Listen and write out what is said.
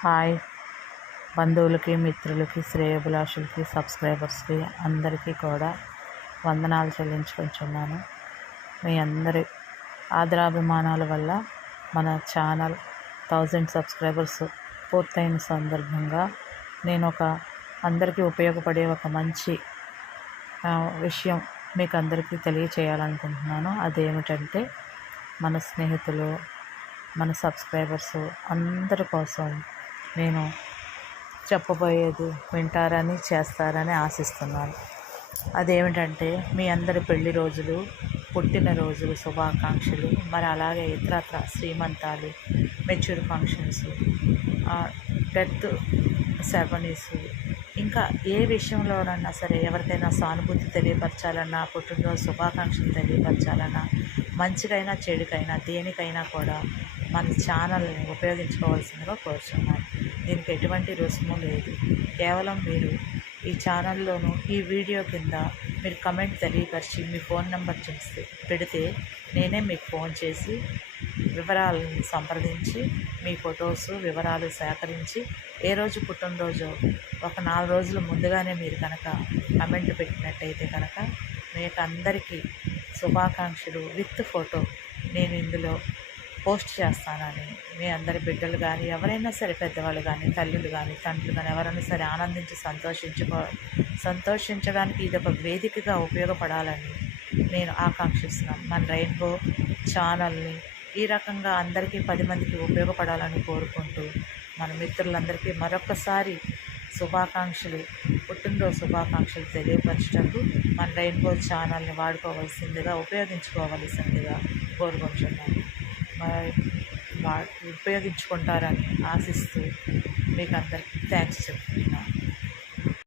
Hi బంధువులకి, మిత్రులకి, శ్రేయోభిలాషులకి, సబ్స్క్రైబర్స్కి అందరికీ కూడా వందనాలు చెల్లించుకుంటున్నాను. మీ అందరి ఆదరాభిమానాల వల్ల మన ఛానల్ 1000 సబ్స్క్రైబర్స్ పూర్తయిన సందర్భంగా నేను అందరికీ ఉపయోగపడే ఒక మంచి విషయం మీకు అందరికీ తెలియచేయాలనుకుంటున్నాను. అదేమిటంటే మన స్నేహితులు, మన సబ్స్క్రైబర్స్ అందరి కోసం నేను చెప్పబోయేది వింటారని, చేస్తారని ఆశిస్తున్నాను. అదేమిటంటే మీ అందరి పెళ్లి రోజులు, పుట్టినరోజులు శుభాకాంక్షలు, మరి అలాగే ఇతరత్ర శ్రీమంతాలు, మెచ్యూర్ ఫంక్షన్స్, డెత్ సెరమనీస్, ఇంకా ఏ విషయంలోనన్నా సరే ఎవరికైనా సానుభూతి తెలియపరచాలన్నా, పుట్టినరోజు శుభాకాంక్షలు తెలియపరచాలన్నా, మంచికైనా చెడుకైనా దేనికైనా కూడా మన ఛానల్ని ఉపయోగించుకోవాల్సిందిగా కోరుచున్నాను. దీనికి ఎటువంటి రుసుము లేదు. కేవలం మీరు ఈ ఛానల్లోనూ ఈ వీడియో కింద మీరు కమెంట్ తెలియపరిచి మీ ఫోన్ నెంబర్ పెడితే నేనే మీకు ఫోన్ చేసి వివరాలను సంప్రదించి మీ ఫొటోస్ వివరాలు సేకరించి ఏ రోజు పుట్టినరోజు ఒక 4 రోజుల ముందుగానే మీరు కనుక కమెంట్ పెట్టినట్టయితే కనుక మీకు అందరికీ శుభాకాంక్షలు విత్ ఫోటో నేను ఇందులో పోస్ట్ చేస్తానని, మీ అందరి బిడ్డలు కానీ ఎవరైనా సరే, పెద్దవాళ్ళు కానీ, తల్లులు కానీ, తండ్రులు కానీ ఎవరైనా సరే ఆనందించి సంతోషించడానికి ఇది ఒక వేదికగా ఉపయోగపడాలని నేను ఆకాంక్షిస్తున్నాను. మన రెయిన్బో ఛానల్ని ఈ రకంగా అందరికీ 10 మందికి ఉపయోగపడాలని కోరుకుంటూ మన మిత్రులందరికీ మరొకసారి శుభాకాంక్షలు, పుట్టినరోజు శుభాకాంక్షలు తెలియపరచటకు మన రెయిన్బో ఛానల్ని ఉపయోగించుకోవలసిందిగా కోరుకుంటున్నాను. ఉపయోగించుకుంటారని ఆశిస్తూ మీకు అందరికీ థ్యాంక్స్ చెప్తాను.